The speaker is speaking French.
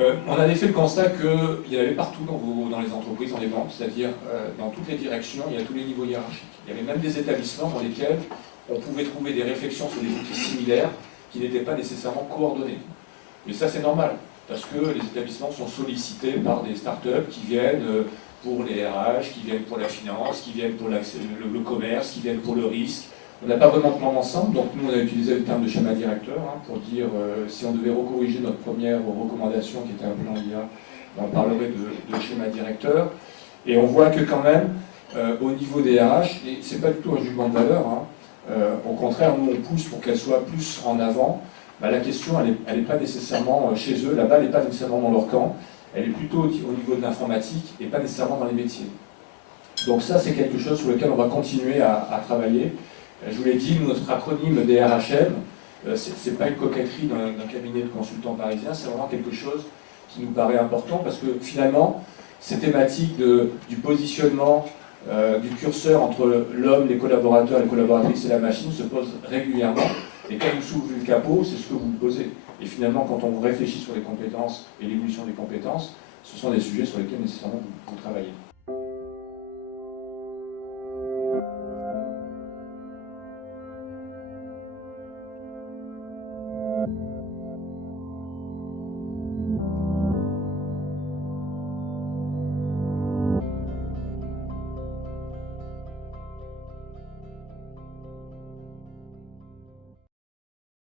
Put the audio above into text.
On avait fait le constat qu'il y en avait partout dans les entreprises, dans les banques, c'est-à-dire dans toutes les directions, il y a tous les niveaux hiérarchiques. Il y avait même des établissements dans lesquels on pouvait trouver des réflexions sur des outils similaires qui n'étaient pas nécessairement coordonnés. Mais ça, c'est normal, parce que les établissements sont sollicités par des startups qui viennent pour les RH, qui viennent pour la finance, qui viennent pour le commerce, qui viennent pour le risque. On n'a pas vraiment de plan ensemble, donc nous on a utilisé le terme de schéma directeur pour dire si on devait recorriger notre première recommandation qui était un plan IA, on parlerait de schéma directeur. Et on voit que quand même, au niveau des RH, et c'est pas du tout un jugement de valeur, au contraire, nous on pousse pour qu'elle soit plus en avant. Bah, la question, elle n'est pas nécessairement chez eux, la balle n'est pas nécessairement dans leur camp, elle est plutôt au niveau de l'informatique et pas nécessairement dans les métiers. Donc ça, c'est quelque chose sur lequel on va continuer à travailler. Je vous l'ai dit, notre acronyme DRHM, ce n'est pas une coquetterie d'un cabinet de consultants parisiens, c'est vraiment quelque chose qui nous paraît important parce que finalement, ces thématiques du positionnement, du curseur entre l'homme, les collaborateurs, les collaboratrices et la machine se posent régulièrement. Et quand vous soulevez le capot, c'est ce que vous vous posez. Et finalement, quand on réfléchit sur les compétences et l'évolution des compétences, ce sont des sujets sur lesquels nécessairement vous travaillez.